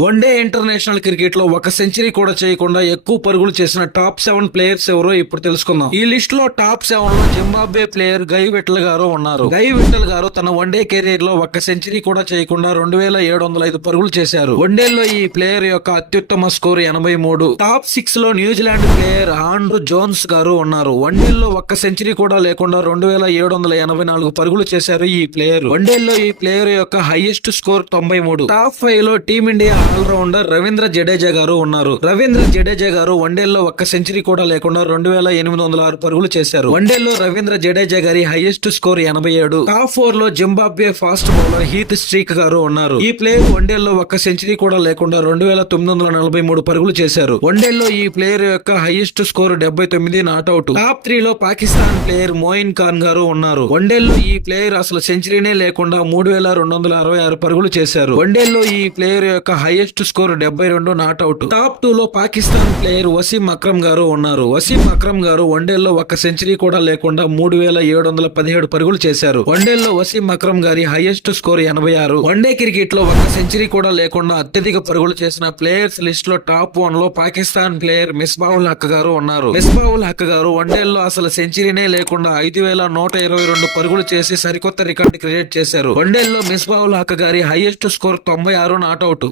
One day international క్రికెట్లో ఒక century కూడా చేయకుండా ఎక్కువ పరుగులు చేసిన టాప్ సెవెన్ ప్లేయర్స్ ఎవరో ఇప్పుడు తెలుసుకుందాం. ఈ లిస్ట్లో టాప్ సెవెన్లో జింబాబ్వే ప్లేయర్ గై విట్టల్ గారు ఉన్నారు. గై విట్టల్ గారు తన వన్డే కెరీర్లో ఒక సెంచరీ కూడా చేయకుండా రెండు వేల ఏడు వందల ఐదు పరుగులు చేశారు. వన్డేలో ఈ ప్లేయర్ యొక్క అత్యుత్తమ స్కోర్ ఎనభై మూడు. టాప్ సిక్స్లో న్యూజిలాండ్ ప్లేయర్ ఆండ్రూ జోన్స్ గారు ఉన్నారు. వన్డేల్లో ఒక్క సెంచరీ కూడా లేకుండా రెండు వేల ఏడు వందల ఎనభై నాలుగు పరుగులు చేశారు ఈ ప్లేయర్. వన్డేల్లో ఈ ప్లేయర్ యొక్క హైయెస్ట్ స్కోర్ తొంభై మూడు. టాప్ ఫైవ్లో టీమిండియా ఆల్రౌండర్ రవీంద్ర జడేజా గారు ఉన్నారు. రవీంద్ర జడేజా గారు వన్డేల్లో ఒక్క సెంచరీ కూడా లేకుండా రెండు వేల ఎనిమిది వందల ఆరు పరుగులు చేశారు. వన్డేల్లో రవీంద్ర జడేజా గారి హైయెస్ట్ స్కోర్ ఎనభై ఏడు. టాప్ ఫోర్లో Zimbabwe fast bowler Heath Streak గారు ఉన్నారు. ఈ ప్లేయర్ వన్డేల్లో ఒక్క సెంచరీ కూడా లేకుండా రెండు వేల తొమ్మిది వందల నలభై మూడు పరుగులు చేశారు. వన్డేల్లో ఈ ప్లేయర్ యొక్క హైయెస్ట్ స్కోర్ డెబ్బై తొమ్మిది నాట్అవుట్ టాప్ త్రీ లో పాకిస్తాన్ ప్లేయర్ మోయిన్ ఖాన్ గారు ఉన్నారు. వన్డేల్లో ఈ ప్లేయర్ అసలు సెంచరీనే లేకుండా మూడు వేల రెండు వందల అరవై ఆరు పరుగులు చేశారు. వన్డేల్లో ఈ ప్లేయర్ యొక్క హైయెస్ట్ స్కోర్ డెబ్బై రెండు నాట్అవుట్ టాప్ టూ లో పాకిస్తాన్ ప్లేయర్ వసీం అక్రమ్ గారు ఉన్నారు. వసీం అక్రమ్ గారు వన్డేల్లో ఒక సెంచరీ కూడా లేకుండా మూడు వేల ఏడు వందల పదిహేడు పరుగులు చేశారు. వన్డేల్లో వసీం అక్రమ్ గారి హైయెస్ట్ స్కోర్ ఎనభై ఆరు. వన్డే క్రికెట్లో ఒక సెంచరీ కూడా లేకుండా అత్యధిక పరుగులు చేసిన ప్లేయర్స్ లిస్ట్లో టాప్ వన్లో పాకిస్తాన్ ప్లేయర్ మిస్బావుల్ హక్ గారు ఉన్నారు. మిస్బావుల్ హక్ గారు వన్డేల్లో అసలు సెంచరీనే లేకుండా ఐదు వేల నూట ఇరవై రెండు పరుగులు చేసి సరికొత్త రికార్డు క్రియేట్ చేశారు. వన్డేల్లో మిస్బావుల్ హక్ గారి హైయెస్ట్ స్కోర్ తొంభై ఆరు నాట్అవుట్